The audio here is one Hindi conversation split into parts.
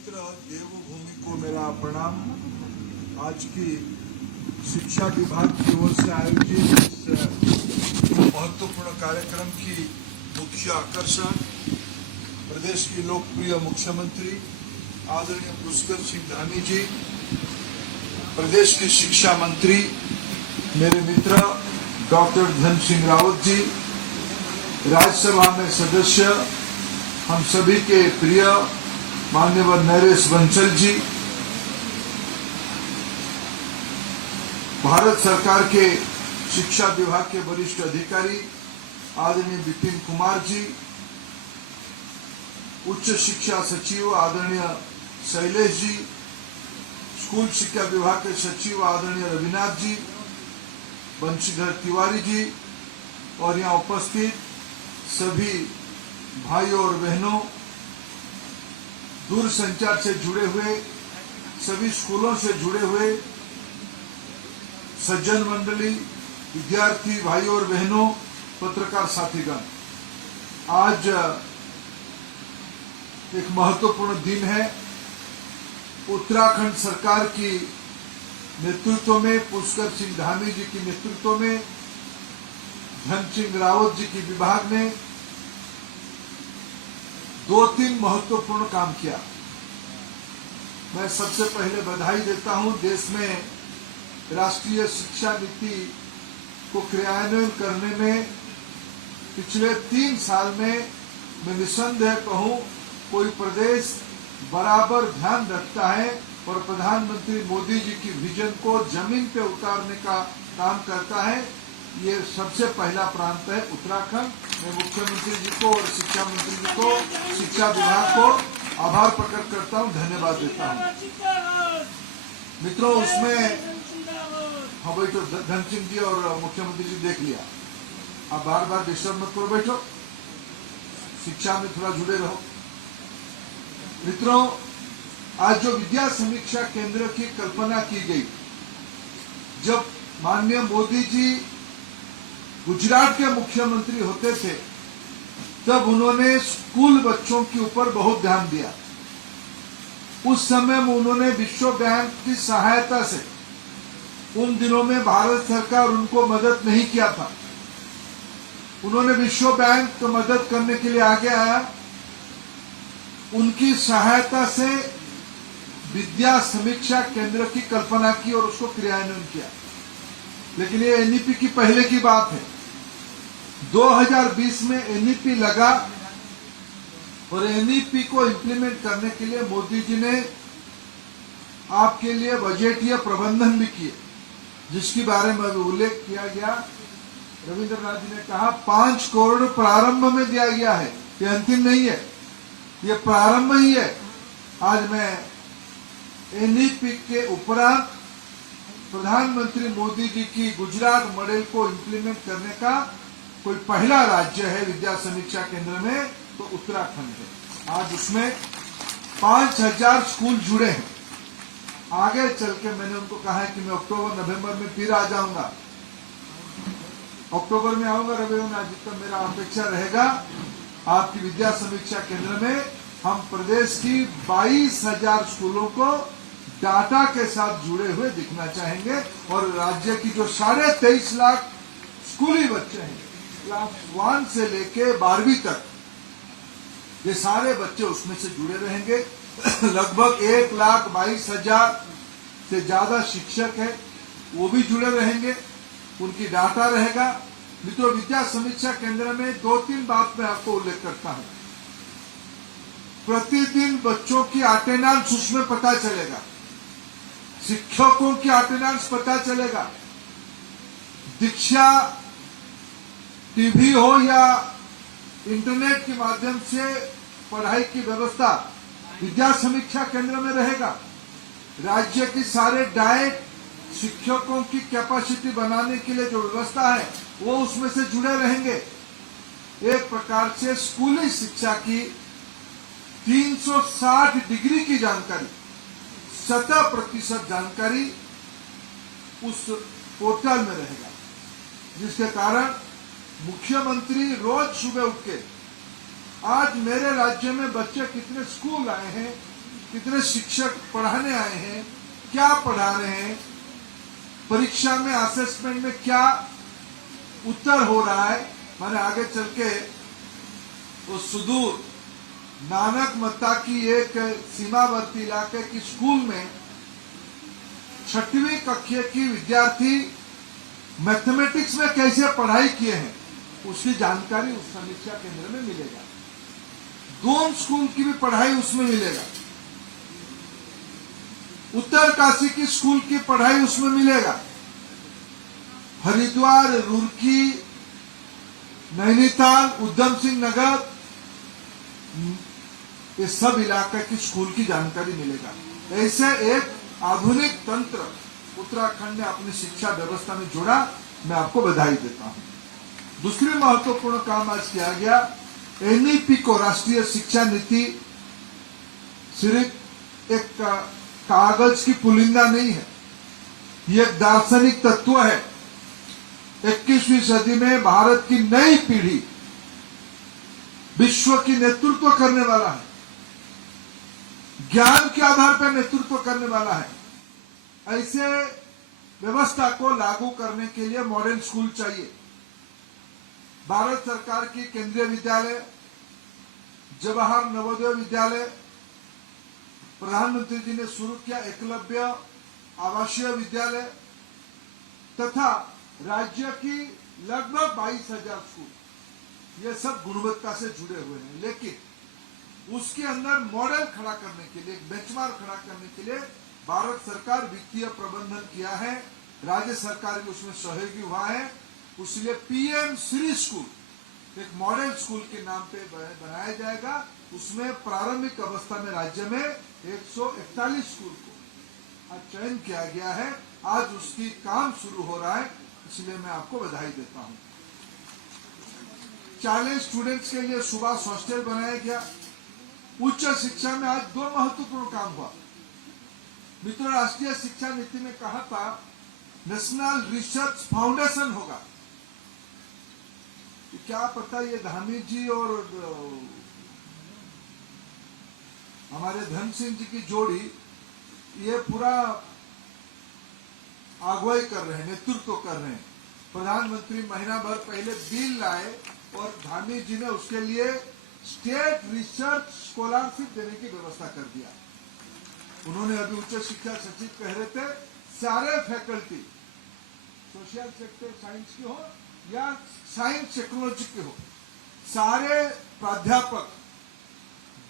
पवित्र देवभूमि को मेरा प्रणाम। आज की शिक्षा विभाग की ओर से आयोजित इस महत्वपूर्ण कार्यक्रम की मुख्य आकर्षण प्रदेश की लोकप्रिय मुख्यमंत्री आदरणीय पुष्कर सिंह धामी जी, प्रदेश के शिक्षा मंत्री मेरे मित्र डॉक्टर धन सिंह रावत जी, राज्यसभा में सदस्य हम सभी के प्रिय माननीय नरेश बंसल जी, भारत सरकार के शिक्षा विभाग के वरिष्ठ अधिकारी आदरणीय विपिन कुमार जी, उच्च शिक्षा सचिव आदरणीय शैलेश जी, स्कूल शिक्षा विभाग के सचिव आदरणीय रविनाथ जी, बंशीधर तिवारी जी और यहाँ उपस्थित सभी भाइयों और बहनों, दूरसंचार से जुड़े हुए सभी स्कूलों से जुड़े हुए सज्जन मंडली, विद्यार्थी भाइयों और बहनों, पत्रकार साथीगण, आज एक महत्वपूर्ण दिन है। उत्तराखंड सरकार की नेतृत्व में, पुष्कर सिंह धामी जी की नेतृत्व में, धन सिंह रावत जी की विभाग ने 2-3 महत्वपूर्ण काम किया। मैं सबसे पहले बधाई देता हूं। देश में राष्ट्रीय शिक्षा नीति को क्रियान्वयन करने में पिछले 3 साल में मैं निसंदेह कहूं कोई प्रदेश बराबर ध्यान रखता है और प्रधानमंत्री मोदी जी की विजन को जमीन पे उतारने का काम करता है। ये सबसे पहला प्रांत है उत्तराखंड। मैं मुख्यमंत्री जी को और शिक्षा मंत्री जी को, शिक्षा विभाग को आभार प्रकट करता हूं, धन्यवाद देता हूं। मित्रों, उसमें हाँ बैठो, धन सिंह जी और मुख्यमंत्री जी देख लिया। आप बार बार डिस्टर्ब मत करो, बैठो, शिक्षा में थोड़ा जुड़े रहो। मित्रों, आज जो विद्या समीक्षा केंद्र की कल्पना की गई, जब माननीय मोदी जी गुजरात के मुख्यमंत्री होते थे, तब उन्होंने स्कूल बच्चों के ऊपर बहुत ध्यान दिया। उस समय में उन्होंने विश्व बैंक की सहायता से, उन दिनों में भारत सरकार उनको मदद नहीं किया था, उन्होंने विश्व बैंक को मदद करने के लिए आगे आया। उनकी सहायता से विद्या समीक्षा केंद्र की कल्पना की और उसको क्रियान्वयन किया। लेकिन ये एनईपी की पहले की बात है। 2020 में एनईपी लगा और एनईपी को इम्प्लीमेंट करने के लिए मोदी जी ने आपके लिए बजटीय प्रबंधन भी किए, जिसके बारे में उल्लेख किया गया। रविंद्रनाथ जी ने कहा 5 करोड़ प्रारंभ में दिया गया है, ये अंतिम नहीं है, ये प्रारंभ ही है। आज मैं एनईपी के उपरांत प्रधानमंत्री मोदी जी की गुजरात मॉडल को इम्प्लीमेंट करने का कोई पहला राज्य है विद्या समीक्षा केंद्र में, तो उत्तराखंड है। आज उसमें 5000 स्कूल जुड़े हैं। आगे चल के मैंने उनको कहा है कि मैं अक्टूबर-नवंबर में फिर आ जाऊंगा। अक्टूबर में आऊंगा रविनाथ जी, तो मेरा अपेक्षा रहेगा आपकी विद्या समीक्षा केंद्र में हम प्रदेश की 22,000 स्कूलों को डाटा के साथ जुड़े हुए दिखना चाहेंगे और राज्य की जो 23.5 लाख स्कूली बच्चे हैं, क्लास 1 से लेके 12वीं तक, ये सारे बच्चे उसमें से जुड़े रहेंगे। लगभग 1,22,000 से ज्यादा शिक्षक है, वो भी जुड़े रहेंगे, उनकी डाटा रहेगा। मित्रों, विद्या समीक्षा केंद्र में 2-3 बात मैं आपको उल्लेख करता हूं। प्रतिदिन बच्चों की अटेंडेंस उसमें पता चलेगा, शिक्षकों की अटेंडेंस पता चलेगा। दीक्षा टीवी हो या इंटरनेट के माध्यम से पढ़ाई की व्यवस्था विद्या समीक्षा केंद्र में रहेगा। राज्य की सारे डाइट, शिक्षकों की कैपेसिटी बनाने के लिए जो व्यवस्था है वो उसमें से जुड़े रहेंगे। एक प्रकार से स्कूली शिक्षा की 360 डिग्री की जानकारी, 100% जानकारी उस पोर्टल में रहेगा, जिसके कारण मुख्यमंत्री रोज सुबह उठ के आज मेरे राज्य में बच्चे कितने स्कूल आए हैं, कितने शिक्षक पढ़ाने आए हैं, क्या पढ़ा रहे हैं, परीक्षा में असेसमेंट में क्या उत्तर हो रहा है। मैंने आगे चल के वो सुदूर नानक मत्ता की एक सीमावर्ती इलाके की स्कूल में 6वीं कक्षा की विद्यार्थी मैथमेटिक्स में कैसे पढ़ाई किए हैं, उसकी जानकारी उस समीक्षा केंद्र में मिलेगा। दोन स्कूल की भी पढ़ाई उसमें मिलेगा। उत्तर काशी की स्कूल की पढ़ाई उसमें मिलेगा। हरिद्वार, रुड़की, नैनीताल, उधम सिंह नगर, ये सब इलाके की स्कूल की जानकारी मिलेगा। ऐसे एक आधुनिक तंत्र उत्तराखंड ने अपनी शिक्षा व्यवस्था में जोड़ा। मैं आपको बधाई देता हूं। दूसरी महत्वपूर्ण काम आज किया गया, एनईपी को, राष्ट्रीय शिक्षा नीति सिर्फ एक कागज की पुलिंदा नहीं है, ये एक दार्शनिक तत्व है। 21वीं सदी में भारत की नई पीढ़ी विश्व की नेतृत्व करने वाला है, ज्ञान के आधार पर नेतृत्व करने वाला है। ऐसे व्यवस्था को लागू करने के लिए मॉडल स्कूल चाहिए। भारत सरकार की केंद्रीय विद्यालय, जवाहर नवोदय विद्यालय, प्रधानमंत्री जी ने शुरू किया एकलव्य आवासीय विद्यालय तथा राज्य की लगभग 22,000 स्कूल, ये सब गुणवत्ता से जुड़े हुए हैं। लेकिन उसके अंदर मॉडल खड़ा करने के लिए, बेंचमार्क खड़ा करने के लिए भारत सरकार वित्तीय प्रबंधन किया है, राज्य सरकार भी उसमें सहयोगी हुआ है। इसलिए पीएम श्री स्कूल एक मॉडल स्कूल के नाम पे बनाया जाएगा। उसमें प्रारंभिक अवस्था में राज्य में 141 स्कूल को आज चयन किया गया है। आज उसकी काम शुरू हो रहा है, इसलिए मैं आपको बधाई देता हूं। 40 स्टूडेंट्स के लिए सुभाष हॉस्टल बनाया गया। उच्च शिक्षा में आज 2 महत्वपूर्ण काम हुआ। मित्रों, राष्ट्रीय शिक्षा नीति में कहा था नेशनल रिसर्च फाउंडेशन होगा। क्या पता ये धामी जी और हमारे धन सिंह जी की जोड़ी ये पूरा अगुवाई कर रहे हैं, नेतृत्व कर रहे हैं। प्रधानमंत्री महीना भर पहले बिल लाए और धामी जी ने उसके लिए स्टेट रिसर्च स्कॉलरशिप देने की व्यवस्था कर दिया। उन्होंने अभी उच्च शिक्षा सचिव कह रहे थे, सारे फैकल्टी सोशल सेक्टर साइंस की हो या साइंस टेक्नोलॉजी के हो, सारे प्राध्यापक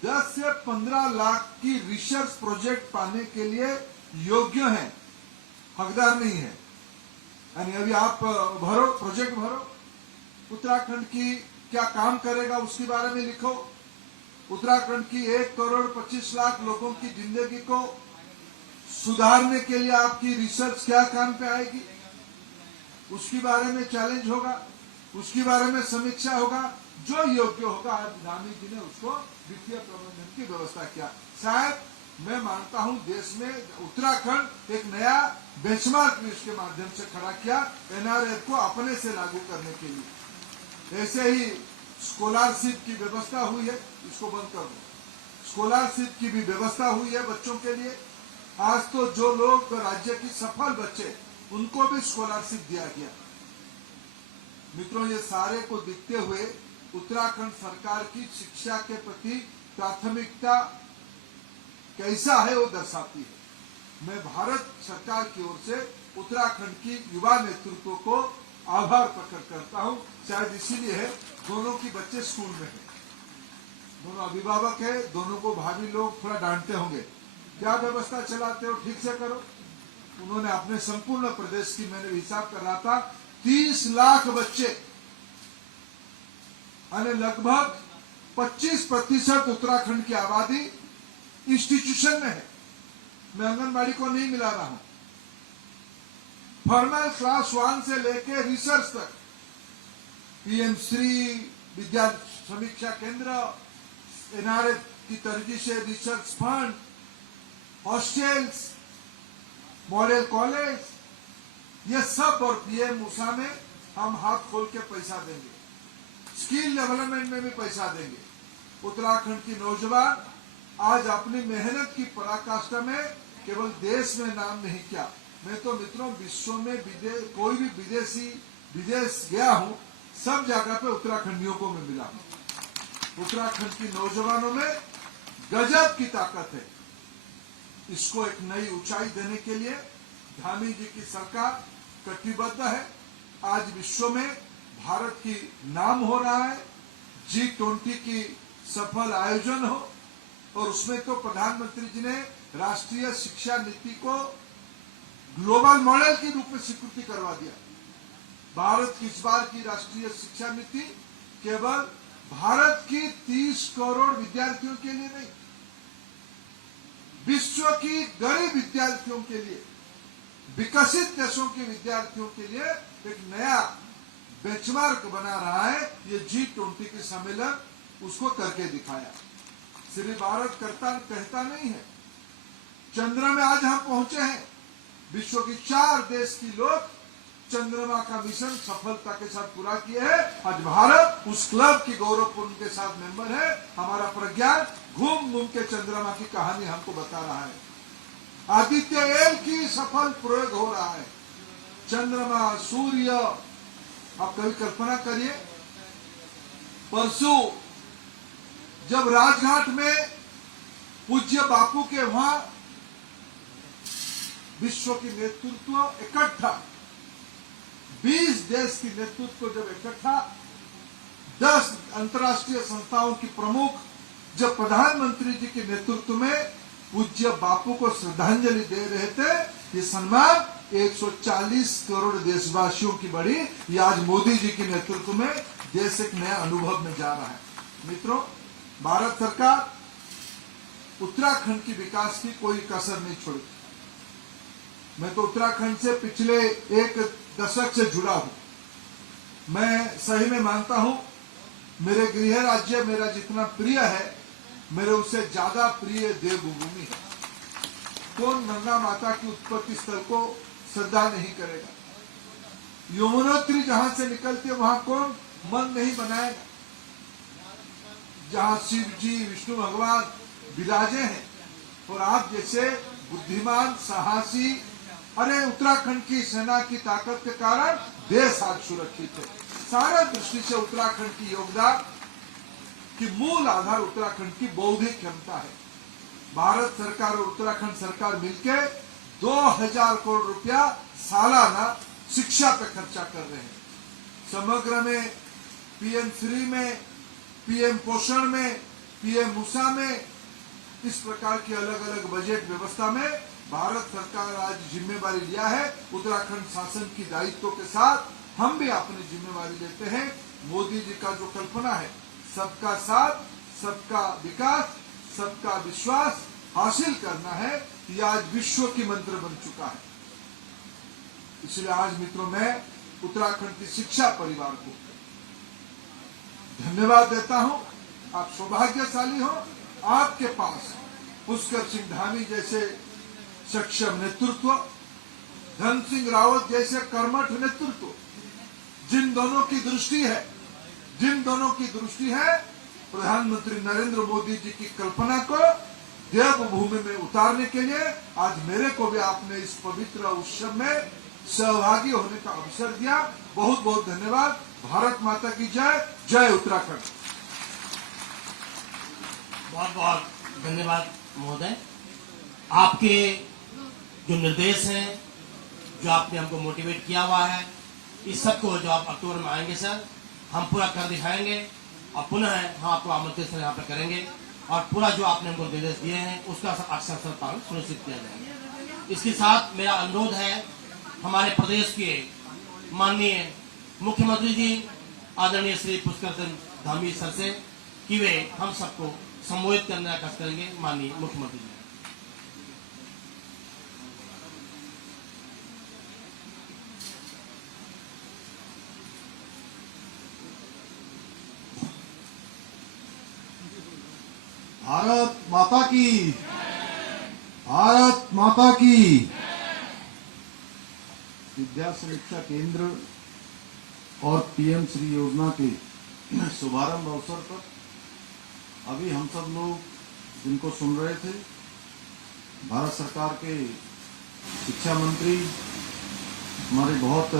10 से 15 लाख की रिसर्च प्रोजेक्ट पाने के लिए योग्य हैं, हकदार नहीं है। यानी अभी आप भरो, प्रोजेक्ट भरो, उत्तराखंड की क्या काम करेगा उसके बारे में लिखो। उत्तराखंड की 1,25,00,000 लोगों की जिंदगी को सुधारने के लिए आपकी रिसर्च क्या काम पे आएगी, उसके बारे में चैलेंज होगा, उसके बारे में समीक्षा होगा। जो योग्य होगा, आज धामी जी ने उसको वित्तीय प्रबंधन की व्यवस्था किया। शायद मैं मानता हूं देश में उत्तराखंड एक नया बेंचमार्क भी इसके माध्यम से खड़ा किया एनआरएफ को अपने से लागू करने के लिए। ऐसे ही स्कॉलरशिप की व्यवस्था हुई है, इसको बंद कर दो। स्कॉलरशिप की भी व्यवस्था हुई है बच्चों के लिए। आज तो जो लोग राज्य की सफल बच्चे, उनको भी स्कॉलरशिप दिया गया। मित्रों, ये सारे को देखते हुए उत्तराखंड सरकार की शिक्षा के प्रति प्राथमिकता कैसा है वो दर्शाती है। मैं भारत सरकार की ओर से उत्तराखंड की युवा नेतृत्व को आभार प्रकट करता हूं। शायद इसीलिए है दोनों की बच्चे स्कूल में है, दोनों अभिभावक है, दोनों को भाभी लोग थोड़ा डांटते होंगे, क्या व्यवस्था चलाते हो, ठीक से करो। उन्होंने अपने संपूर्ण प्रदेश की, मैंने हिसाब कर रहा था, 30 लाख बच्चे, यानी लगभग 25% उत्तराखंड की आबादी इंस्टीट्यूशन में है। मैं आंगनबाड़ी को नहीं मिला रहा हूं। फॉर्मल क्लास 1 से लेकर रिसर्च तक, पीएम श्री, विद्या समीक्षा केंद्र, एनआरएफ की तरजीह से research fund, hostels, model college, ये सब, और पीएम उषा में हम हाथ खोल के पैसा देंगे। स्किल डेवलपमेंट में भी पैसा देंगे। उत्तराखंड की नौजवान आज अपनी मेहनत की पराकाष्ठा में केवल देश में नाम नहीं किया, मैं तो मित्रों विश्व में कोई भी विदेश गया हूं, सब जगह पे उत्तराखंडियों को मैं मिला हूं। उत्तराखंड की नौजवानों में गजब की ताकत है। इसको एक नई ऊंचाई देने के लिए धामी जी की सरकार कटिबद्ध है। आज विश्व में भारत की नाम हो रहा है, G20 की सफल आयोजन हो, और उसमें तो प्रधानमंत्री जी ने राष्ट्रीय शिक्षा नीति को ग्लोबल मॉडल के रूप में स्वीकृति करवा दिया। भारत की इस बार की राष्ट्रीय शिक्षा नीति केवल भारत की 30 करोड़ विद्यार्थियों के लिए नहीं, विश्व की गरीब विद्यार्थियों के लिए, विकसित देशों के विद्यार्थियों के लिए एक नया बेंचमार्क बना रहा है। ये G20 के सम्मेलन उसको करके दिखाया। सिर्फ भारत कहता नहीं है, चंद्रमा में आज हम पहुंचे हैं। विश्व की 4 देश की लोग चंद्रमा का मिशन सफलता के साथ पूरा किए हैं। आज भारत उस क्लब की गौरवपूर्ण के साथ मेंबर है। हमारा प्रज्ञान घूम घूम के चंद्रमा की कहानी हमको बता रहा है। आदित्य एल की सफल प्रयोग हो रहा है। चंद्रमा, सूर्य, आप कभी कल्पना करिए, परसों जब राजघाट में पूज्य बापू के वहां विश्व की नेतृत्व इकट्ठा, 20 देश की नेतृत्व जब इकट्ठा, 10 अंतर्राष्ट्रीय संस्थाओं की प्रमुख जब प्रधानमंत्री जी के नेतृत्व में पूज्य बापू को श्रद्धांजलि दे रहे थे, ये सम्मान 140 करोड़ देशवासियों की बढ़ी। ये आज मोदी जी के नेतृत्व में देश एक नया अनुभव में जा रहा है। मित्रों, भारत सरकार उत्तराखंड की विकास की कोई कसर नहीं छोड़ी। मैं तो उत्तराखंड से पिछले 1 दशक से जुड़ा हूं। मैं सही में मानता हूं, मेरे गृह राज्य मेरा जितना प्रिय है, मेरे उससे ज्यादा प्रिय देवभूमि है। कौन गंगा माता की उत्पत्ति स्थल को श्रद्धा नहीं करेगा? यमुनोत्री जहां से निकलती है वहां कौन मन नहीं बनाएगा? जहां शिव जी, विष्णु भगवान विराजे हैं, और आप जैसे बुद्धिमान, साहसी, अरे उत्तराखंड की सेना की ताकत के कारण देश आज सुरक्षित है। सारा दृष्टि से उत्तराखंड की योगदान की मूल आधार उत्तराखंड की बौद्धिक क्षमता है। भारत सरकार और उत्तराखंड सरकार मिलकर 2000 करोड़ रुपया सालाना शिक्षा पे खर्चा कर रहे हैं। समग्र में PM श्री में, PM पोषण में, PM उषा में, इस प्रकार की अलग अलग बजट व्यवस्था में भारत सरकार आज जिम्मेवारी लिया है। उत्तराखंड शासन की दायित्व के साथ हम भी अपनी जिम्मेवारी लेते हैं। मोदी जी का जो कल्पना है, सबका साथ, सबका विकास, सबका विश्वास हासिल करना है, यह आज विश्व की मंत्र बन चुका है। इसलिए आज मित्रों, मैं उत्तराखंड की शिक्षा परिवार को धन्यवाद देता हूं। आप सौभाग्यशाली हो, आपके पास पुष्कर सिंह धामी जैसे सक्षम नेतृत्व, धन सिंह रावत जैसे कर्मठ नेतृत्व, जिन दोनों की दृष्टि है प्रधानमंत्री नरेंद्र मोदी जी की कल्पना को देवभूमि में उतारने के लिए, आज मेरे को भी आपने इस पवित्र उत्सव में सहभागी होने का अवसर दिया। बहुत बहुत धन्यवाद। भारत माता की जय। जय उत्तराखंड। बहुत बहुत धन्यवाद महोदय। आपके जो निर्देश हैं, जो आपने हमको मोटिवेट किया हुआ है, इस सब को जो आप अक्टूबर में आएंगे सर, हम पूरा कर दिखाएंगे और पुनः हम आपको आमंत्रित यहाँ पर करेंगे और पूरा जो आपने हमको निर्देश दिए हैं उसका अक्षर पालन सुनिश्चित किया जाएगा। इसके साथ मेरा अनुरोध है हमारे प्रदेश के माननीय मुख्यमंत्री जी आदरणीय श्री पुष्कर सिंह धामी सर से कि वे हम सबको संबोधित करने का कष्ट करेंगे। माननीय मुख्यमंत्री जी। भारत माता की, भारत माता की। विद्या समीक्षा केंद्र और PM श्री योजना के शुभारंभ अवसर पर अभी हम सब लोग जिनको सुन रहे थे, भारत सरकार के शिक्षा मंत्री, हमारे बहुत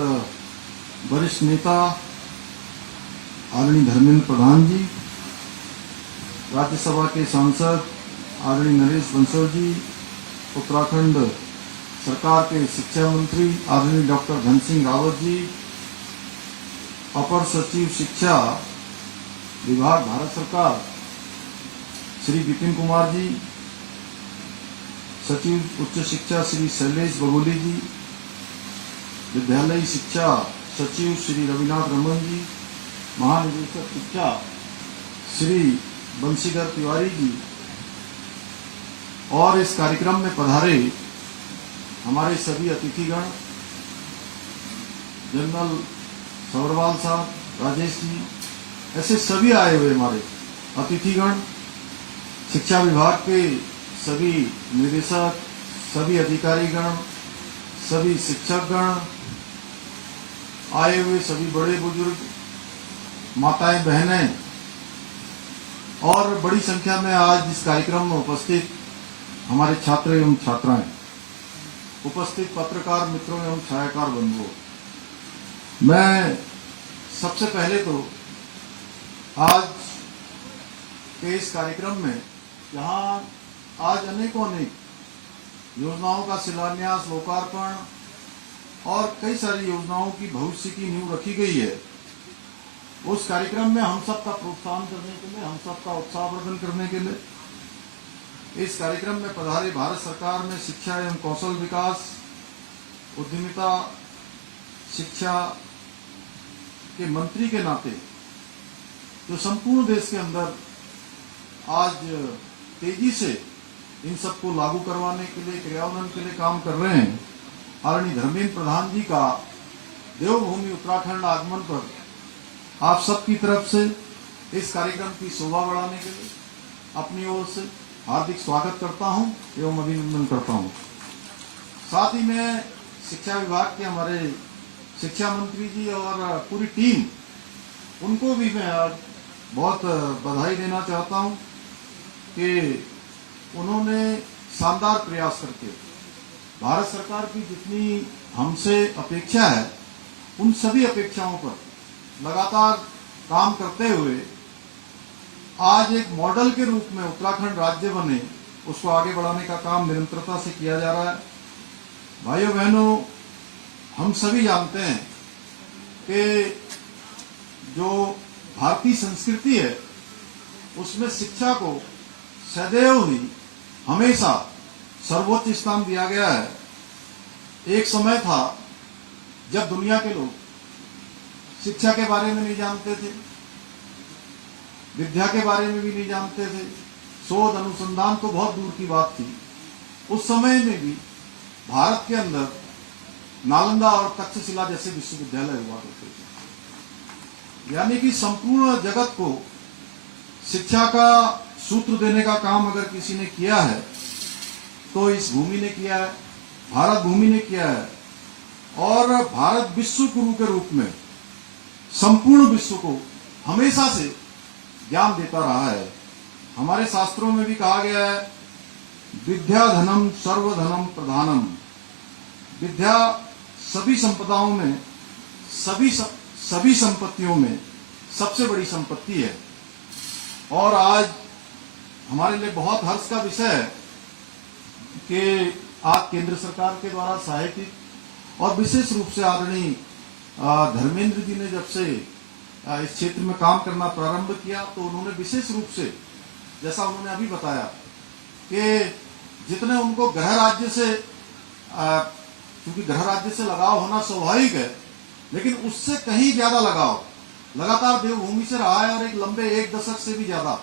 वरिष्ठ नेता आदरणीय धर्मेंद्र प्रधान जी, राज्यसभा के सांसद आदरणीय नरेश बंसल जी, उत्तराखंड सरकार के शिक्षा मंत्री आदरणीय डॉक्टर धन सिंह रावत जी, अपर सचिव शिक्षा विभाग भारत सरकार श्री विपिन कुमार जी, सचिव उच्च शिक्षा श्री शैलेश बगोली जी, विद्यालयी शिक्षा सचिव श्री रविनाथ रमन जी, महानिदेशक शिक्षा श्री बंशीधर तिवारी जी और इस कार्यक्रम में पधारे हमारे सभी अतिथिगण, जनरल सौरवाल साहब, राजेश जी, ऐसे सभी आए हुए हमारे अतिथिगण, शिक्षा विभाग के सभी निदेशक, सभी अधिकारीगण, सभी शिक्षकगण आए हुए, सभी बड़े बुजुर्ग, माताएं, बहनें और बड़ी संख्या में आज इस कार्यक्रम में उपस्थित हमारे छात्र एवं छात्राएं, उपस्थित पत्रकार मित्रों एवं छायाकार बंधुओं, मैं सबसे पहले तो आज के इस कार्यक्रम में जहां आज अनेकों योजनाओं का शिलान्यास, लोकार्पण और कई सारी योजनाओं की भविष्य की नींव रखी गई है, उस कार्यक्रम में हम सबका प्रोत्साहन करने के लिए, हम सबका उत्साहवर्धन करने के लिए इस कार्यक्रम में पधारे भारत सरकार में शिक्षा एवं कौशल विकास, उद्यमिता, शिक्षा के मंत्री के नाते जो संपूर्ण देश के अंदर आज तेजी से इन सबको लागू करवाने के लिए, क्रियान्वयन के लिए काम कर रहे हैं, आदरणीय धर्मेंद्र प्रधान जी का देवभूमि उत्तराखंड आगमन पर आप सबकी तरफ से इस कार्यक्रम की शोभा बढ़ाने के लिए अपनी ओर से हार्दिक स्वागत करता हूं एवं अभिनंदन करता हूं। साथ ही मैं शिक्षा विभाग के हमारे शिक्षा मंत्री जी और पूरी टीम, उनको भी मैं आज बहुत बधाई देना चाहता हूं कि उन्होंने शानदार प्रयास करके भारत सरकार की जितनी हमसे अपेक्षा है, उन सभी अपेक्षाओं पर लगातार काम करते हुए आज एक मॉडल के रूप में उत्तराखंड राज्य बने, उसको आगे बढ़ाने का काम निरंतरता से किया जा रहा है। भाइयों बहनों, हम सभी जानते हैं कि जो भारतीय संस्कृति है उसमें शिक्षा को सदैव ही हमेशा सर्वोच्च स्थान दिया गया है। एक समय था जब दुनिया के लोग शिक्षा के बारे में नहीं जानते थे, विद्या के बारे में भी नहीं जानते थे, शोध अनुसंधान तो बहुत दूर की बात थी। उस समय में भी भारत के अंदर नालंदा और तक्षशिला जैसे विश्वविद्यालय हुआ करते थे। यानी कि संपूर्ण जगत को शिक्षा का सूत्र देने का काम अगर किसी ने किया है तो इस भूमि ने किया है, भारत भूमि ने किया है। और भारत विश्व गुरु के रूप में संपूर्ण विश्व को हमेशा से ज्ञान देता रहा है। हमारे शास्त्रों में भी कहा गया है, विद्या धनम सर्वधनम प्रधानम। विद्या सभी संपदाओं में, सभी संपत्तियों में सबसे बड़ी संपत्ति है। और आज हमारे लिए बहुत हर्ष का विषय है कि आज केंद्र सरकार के द्वारा सहायतित और विशेष रूप से आदरणीय धर्मेंद्र जी ने जब से इस क्षेत्र में काम करना प्रारंभ किया तो उन्होंने विशेष रूप से, जैसा उन्होंने अभी बताया, कि जितने उनको गृह राज्य से, क्योंकि गृह राज्य से लगाव होना स्वाभाविक है, लेकिन उससे कहीं ज्यादा लगाव लगातार देवभूमि से रहा है और एक लंबे 1 दशक से भी ज्यादा,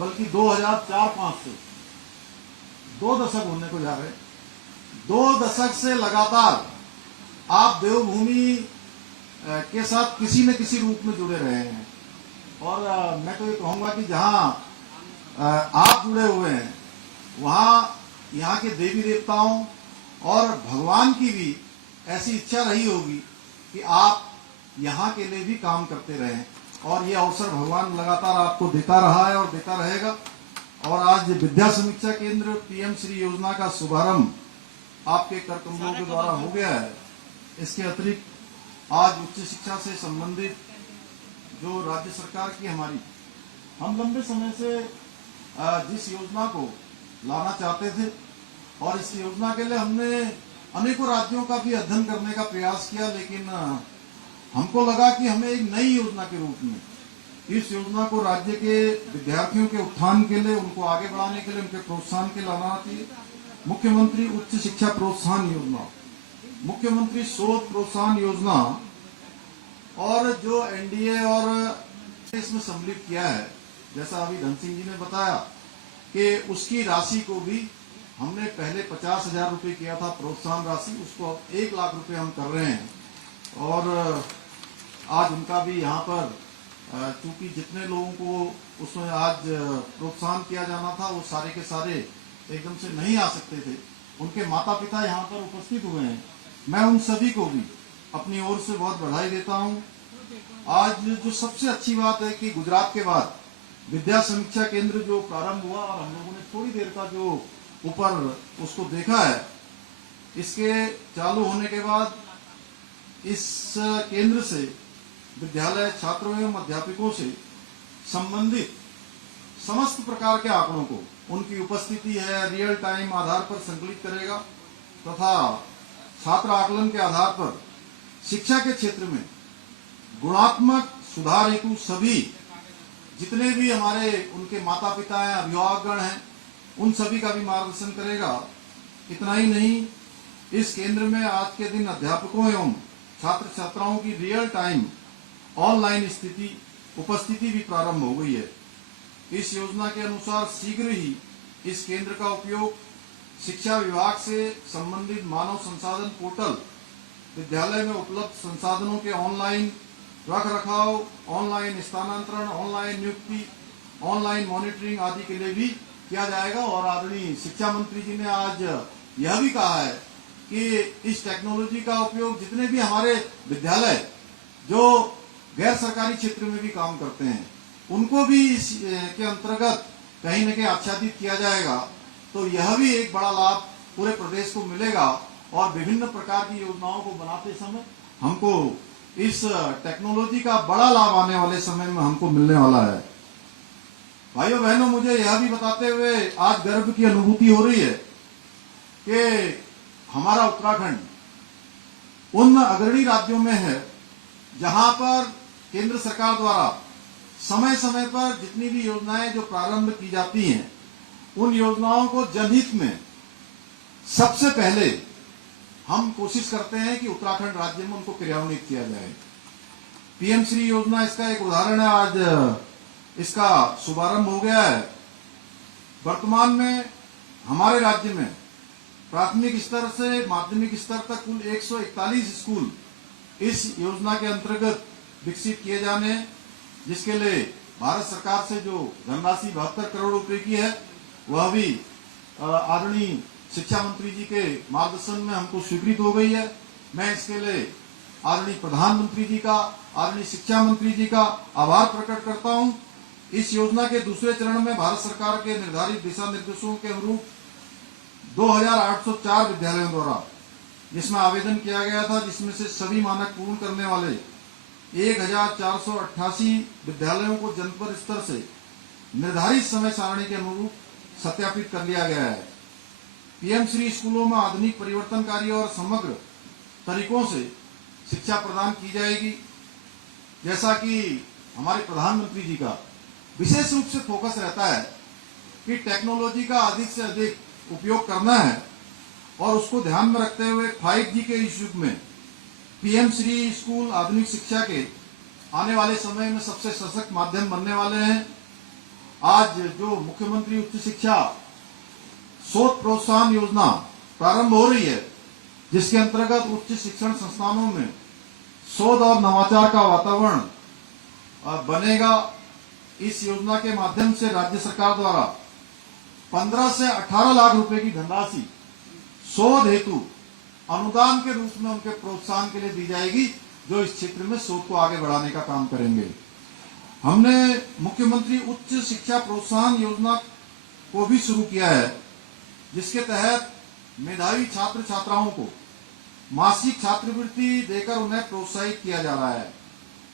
बल्कि 2004-05 से 2 दशक होने को जा रहे हैं। 2 दशक से लगातार आप देवभूमि के साथ किसी न किसी रूप में जुड़े रहे हैं। और मैं तो ये कहूंगा कि जहां आप जुड़े हुए हैं वहां यहाँ के देवी देवताओं और भगवान की भी ऐसी इच्छा रही होगी कि आप यहाँ के लिए भी काम करते रहें। और ये अवसर भगवान लगातार आपको देता रहा है और देता रहेगा। और आज विद्या समीक्षा केंद्र पीएम श्री योजना का शुभारंभ आपके कर कमलों के द्वारा हो गया है। इसके अतिरिक्त आज उच्च शिक्षा से संबंधित जो राज्य सरकार की हमारी, हम लंबे समय से जिस योजना को लाना चाहते थे और इस योजना के लिए हमने अनेकों राज्यों का भी अध्ययन करने का प्रयास किया, लेकिन हमको लगा कि हमें एक नई योजना के रूप में इस योजना को राज्य के विद्यार्थियों के उत्थान के लिए, उनको आगे बढ़ाने के लिए, उनके प्रोत्साहन के लिए लाना चाहिए। मुख्यमंत्री उच्च शिक्षा प्रोत्साहन योजना, मुख्यमंत्री शोध प्रोत्साहन योजना और जो एनडीए और इसमें सम्मिलित किया है, जैसा अभी धन सिंह जी ने बताया कि उसकी राशि को भी हमने पहले 50,000 रुपये किया था प्रोत्साहन राशि, उसको अब 1 लाख रुपए हम कर रहे हैं। और आज उनका भी यहाँ पर चूंकि जितने लोगों को उसमें आज प्रोत्साहन किया जाना था वो सारे के सारे एकदम से नहीं आ सकते थे, उनके माता पिता यहाँ पर उपस्थित हुए हैं। मैं उन सभी को भी अपनी ओर से बहुत बधाई देता हूँ। आज जो सबसे अच्छी बात है कि गुजरात के बाद विद्या समीक्षा केंद्र जो प्रारंभ हुआ और हम लोगों ने थोड़ी देर का जो ऊपर उसको देखा है, इसके चालू होने के बाद इस केंद्र से विद्यालय छात्रों एवं अध्यापकों से संबंधित समस्त प्रकार के आंकड़ों को, उनकी उपस्थिति है रियल टाइम आधार पर संकलित करेगा तथा छात्र आकलन के आधार पर शिक्षा के क्षेत्र में गुणात्मक सुधार हेतु सभी जितने भी हमारे उनके माता पिता हैं, अभिभावकगण हैं, उन सभी का भी मार्गदर्शन करेगा। इतना ही नहीं, इस केंद्र में आज के दिन अध्यापकों एवं छात्र छात्राओं की रियल टाइम ऑनलाइन उपस्थिति भी प्रारंभ हो गई है। इस योजना के अनुसार शीघ्र ही इस केंद्र का उपयोग शिक्षा विभाग से संबंधित मानव संसाधन पोर्टल, विद्यालय में उपलब्ध संसाधनों के ऑनलाइन रख रखाव, ऑनलाइन स्थानांतरण, ऑनलाइन नियुक्ति, ऑनलाइन मॉनिटरिंग आदि के लिए भी किया जाएगा। और आदरणीय शिक्षा मंत्री जी ने आज यह भी कहा है कि इस टेक्नोलॉजी का उपयोग जितने भी हमारे विद्यालय जो गैर सरकारी क्षेत्र में भी काम करते हैं, उनको भी इस के अंतर्गत कहीं न कहीं आच्छादित किया जाएगा। तो यह भी एक बड़ा लाभ पूरे प्रदेश को मिलेगा और विभिन्न प्रकार की योजनाओं को बनाते समय हमको इस टेक्नोलॉजी का बड़ा लाभ आने वाले समय में हमको मिलने वाला है। भाइयों बहनों, मुझे यह भी बताते हुए आज गर्व की अनुभूति हो रही है कि हमारा उत्तराखंड उन अग्रणी राज्यों में है जहां पर केंद्र सरकार द्वारा समय समय पर जितनी भी योजनाएं जो प्रारंभ की जाती हैं, उन योजनाओं को जनहित में सबसे पहले हम कोशिश करते हैं कि उत्तराखंड राज्य में उनको क्रियान्वित किया जाए। पीएम श्री योजना इसका एक उदाहरण है। आज इसका शुभारंभ हो गया है। वर्तमान में हमारे राज्य में प्राथमिक स्तर से माध्यमिक स्तर तक कुल 141 स्कूल इस योजना के अंतर्गत विकसित किए जाने हैं, जिसके लिए भारत सरकार से जो धनराशि 72 करोड़ रुपए की है, वह भी आदरणीय शिक्षा मंत्री जी के मार्गदर्शन में हमको स्वीकृत हो गई है। मैं इसके लिए आदरणीय प्रधानमंत्री जी का, आदरणीय शिक्षा मंत्री जी का आभार प्रकट करता हूं। इस योजना के दूसरे चरण में भारत सरकार के निर्धारित दिशा निर्देशों के अनुरूप 2804 विद्यालयों द्वारा जिसमें आवेदन किया गया था, जिसमें से सभी मानक पूर्ण करने वाले 1488 विद्यालयों को जनपद स्तर से निर्धारित समय सारणी के अनुरूप सत्यापित कर लिया गया है। पीएम श्री स्कूलों में आधुनिक परिवर्तनकारी और समग्र तरीकों से शिक्षा प्रदान की जाएगी। जैसा कि हमारे प्रधानमंत्री जी का विशेष रूप से फोकस रहता है कि टेक्नोलॉजी का अधिक से अधिक उपयोग करना है और उसको ध्यान में रखते हुए 5G के इस युग में पीएम श्री स्कूल आधुनिक शिक्षा के आने वाले समय में सबसे सशक्त माध्यम बनने वाले हैं। आज जो मुख्यमंत्री उच्च शिक्षा शोध प्रोत्साहन योजना प्रारंभ हो रही है, जिसके अंतर्गत उच्च शिक्षण संस्थानों में शोध और नवाचार का वातावरण बनेगा। इस योजना के माध्यम से राज्य सरकार द्वारा 15 से 18 लाख रुपए की धनराशि शोध हेतु अनुदान के रूप में उनके प्रोत्साहन के लिए दी जाएगी, जो इस क्षेत्र में शोध को आगे बढ़ाने का काम करेंगे। हमने मुख्यमंत्री उच्च शिक्षा प्रोत्साहन योजना को भी शुरू किया है, जिसके तहत मेधावी छात्र छात्राओं को मासिक छात्रवृत्ति देकर उन्हें प्रोत्साहित किया जा रहा है।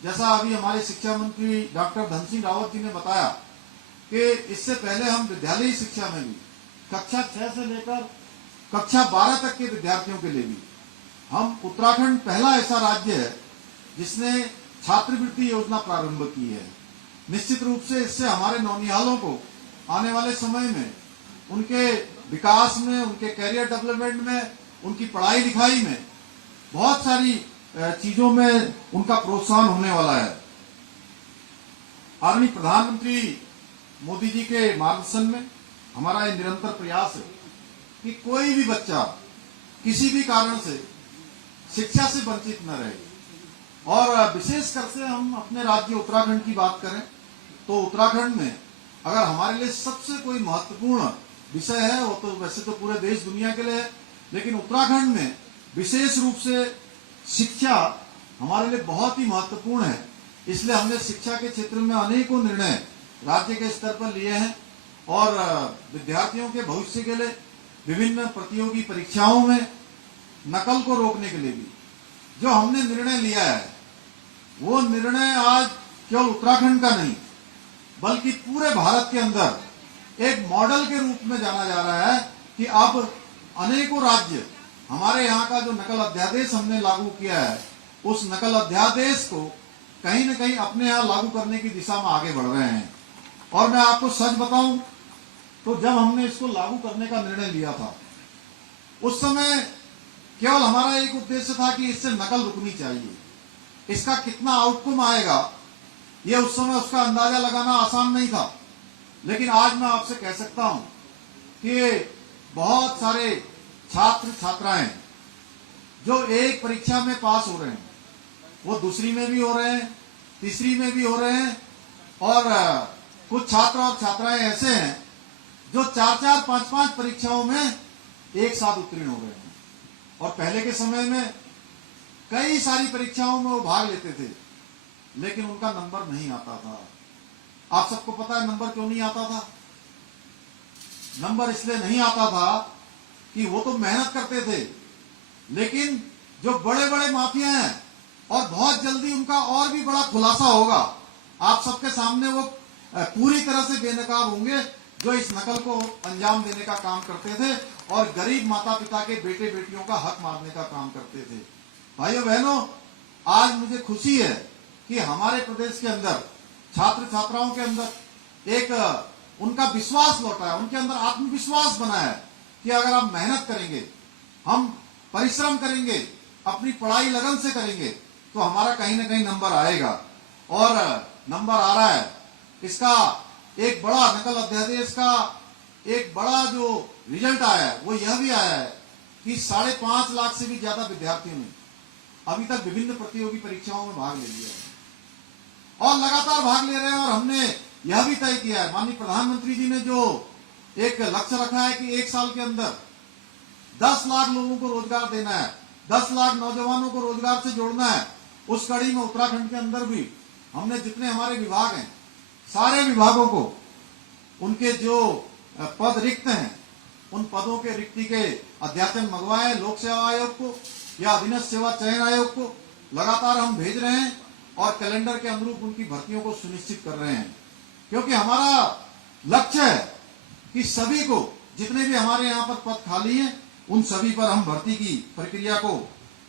जैसा अभी हमारे शिक्षा मंत्री डॉक्टर धन सिंह रावत जी ने बताया कि इससे पहले हम विद्यालयी शिक्षा में भी कक्षा 6 से लेकर कक्षा 12 तक के विद्यार्थियों के लिए भी हम उत्तराखंड पहला ऐसा राज्य है जिसने छात्रवृत्ति योजना प्रारंभ की है। निश्चित रूप से इससे हमारे नौनिहालों को आने वाले समय में उनके विकास में, उनके कैरियर डेवलपमेंट में, उनकी पढ़ाई लिखाई में बहुत सारी चीजों में उनका प्रोत्साहन होने वाला है। आदरणीय प्रधानमंत्री मोदी जी के मार्गदर्शन में हमारा ये निरंतर प्रयास है कि कोई भी बच्चा किसी भी कारण से शिक्षा से वंचित न रहे। और विशेषकर से हम अपने राज्य उत्तराखंड की बात करें तो उत्तराखंड में अगर हमारे लिए सबसे कोई महत्वपूर्ण विषय है, वो तो वैसे तो पूरे देश दुनिया के लिए है, लेकिन उत्तराखंड में विशेष रूप से शिक्षा हमारे लिए बहुत ही महत्वपूर्ण है। इसलिए हमने शिक्षा के क्षेत्र में अनेकों निर्णय राज्य के स्तर पर लिए हैं और विद्यार्थियों के भविष्य के लिए विभिन्न प्रतियोगी परीक्षाओं में नकल को रोकने के लिए भी जो हमने निर्णय लिया है, वो निर्णय आज केवल उत्तराखंड का नहीं बल्कि पूरे भारत के अंदर एक मॉडल के रूप में जाना जा रहा है कि अब अनेकों राज्य हमारे यहाँ का जो नकल अध्यादेश हमने लागू किया है, उस नकल अध्यादेश को कहीं न कहीं अपने यहाँ लागू करने की दिशा में आगे बढ़ रहे हैं। और मैं आपको सच बताऊं तो जब हमने इसको लागू करने का निर्णय लिया था, उस समय केवल हमारा एक उद्देश्य था कि इससे नकल रुकनी चाहिए। इसका कितना आउटकम आएगा, ये उस समय उसका अंदाजा लगाना आसान नहीं था। लेकिन आज मैं आपसे कह सकता हूं कि बहुत सारे छात्र छात्राएं जो एक परीक्षा में पास हो रहे हैं, वो दूसरी में भी हो रहे हैं, तीसरी में भी हो रहे हैं, और कुछ छात्र और छात्राएं ऐसे हैं जो 4-4, 5-5 परीक्षाओं में एक साथ उत्तीर्ण हो रहे हैं। और पहले के समय में कई सारी परीक्षाओं में वो भाग लेते थे, लेकिन उनका नंबर नहीं आता था। आप सबको पता है नंबर क्यों नहीं आता था? नंबर इसलिए नहीं आता था कि वो तो मेहनत करते थे, लेकिन जो बड़े बड़े माफिया हैं और बहुत जल्दी उनका और भी बड़ा खुलासा होगा, आप सबके सामने वो पूरी तरह से बेनकाब होंगे, जो इस नकल को अंजाम देने का काम करते थे और गरीब माता पिता के बेटे बेटियों का हक मारने का काम करते थे। भाइयों बहनों, आज मुझे खुशी है कि हमारे प्रदेश के अंदर छात्र छात्राओं के अंदर एक उनका विश्वास लौटा है, उनके अंदर आत्मविश्वास बना है कि अगर आप मेहनत करेंगे, हम परिश्रम करेंगे, अपनी पढ़ाई लगन से करेंगे, तो हमारा कहीं ना कहीं नंबर आएगा। और नंबर आ रहा है। इसका एक बड़ा नकल अध्यादेश का एक बड़ा जो रिजल्ट आया है वो यह भी आया है कि 5.5 लाख से भी ज्यादा विद्यार्थियों ने अभी तक विभिन्न प्रतियोगी परीक्षाओं में भाग ले लिया है और लगातार भाग ले रहे हैं। और हमने यह भी तय किया है, माननीय प्रधानमंत्री जी ने जो एक लक्ष्य रखा है कि 1 साल के अंदर 10 लाख लोगों को रोजगार देना है, 10 लाख नौजवानों को रोजगार से जोड़ना है। उस कड़ी में उत्तराखंड के अंदर भी हमने जितने हमारे विभाग हैं, सारे विभागों को उनके जो पद रिक्त हैं, उन पदों के रिक्ति के अध्याचन मंगवाए लोक सेवा आयोग को या अधीनस्थ सेवा चयन आयोग को लगातार हम भेज रहे हैं और कैलेंडर के अनुरूप उनकी भर्तियों को सुनिश्चित कर रहे हैं। क्योंकि हमारा लक्ष्य है कि सभी को, जितने भी हमारे यहाँ पर पद खाली हैं, उन सभी पर हम भर्ती की प्रक्रिया को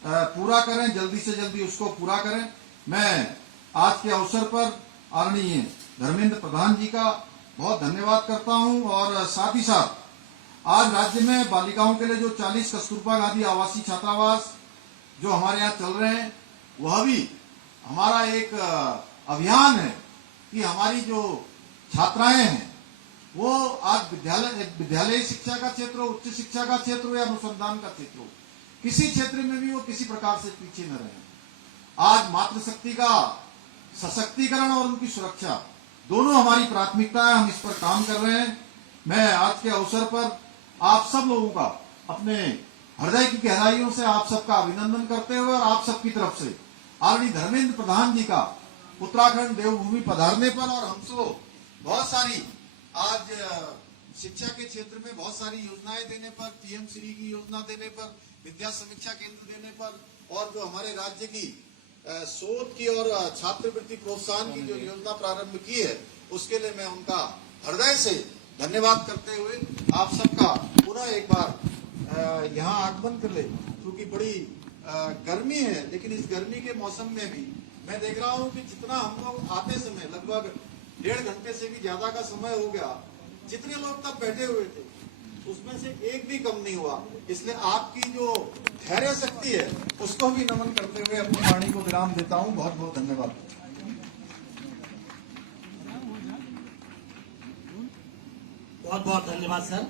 पूरा करें, जल्दी से जल्दी उसको पूरा करें। मैं आज के अवसर पर आदरणीय धर्मेंद्र प्रधान जी का बहुत धन्यवाद करता हूं और साथ ही साथ आज राज्य में बालिकाओं के लिए जो 40 कस्तूरबा गांधी आवासीय छात्रावास जो हमारे यहाँ चल रहे हैं, वह भी हमारा एक अभियान है कि हमारी जो छात्राएं हैं वो आज विद्यालय शिक्षा का क्षेत्र हो, उच्च शिक्षा का क्षेत्र हो या अनुसंधान का क्षेत्र हो, किसी क्षेत्र में भी वो किसी प्रकार से पीछे न रहे। आज मातृशक्ति का सशक्तिकरण और उनकी सुरक्षा दोनों हमारी प्राथमिकता है। हम इस पर काम कर रहे हैं। मैं आज के अवसर पर आप सब लोगों का अपने हृदय की गहराइयों से आप सबका अभिनंदन करते हुए और आप सबकी तरफ से आदरणीय धर्मेंद्र प्रधान जी का उत्तराखंड देवभूमि पधारने पर और हमसे बहुत सारी आज शिक्षा के क्षेत्र में बहुत सारी योजनाएं देने पर, पीएम श्री की योजना देने पर, विद्या समीक्षा केंद्र देने पर, और जो हमारे राज्य की शोध की और छात्रवृत्ति प्रोत्साहन की जो योजना प्रारंभ की है, उसके लिए मैं उनका हृदय से धन्यवाद करते हुए आप सबका पुनः एक बार यहाँ आगमन कर ले। क्योंकि बड़ी गर्मी है, लेकिन इस गर्मी के मौसम में भी मैं देख रहा हूँ कि जितना हम लोग आते समय लगभग 1.5 घंटे से भी ज्यादा का समय हो गया, जितने लोग तब बैठे हुए थे उसमें से एक भी कम नहीं हुआ। इसलिए आपकी जो धैर्य शक्ति है उसको भी नमन करते हुए अपनी वाणी को विराम देता हूँ। बहुत बहुत धन्यवाद। बहुत बहुत धन्यवाद सर।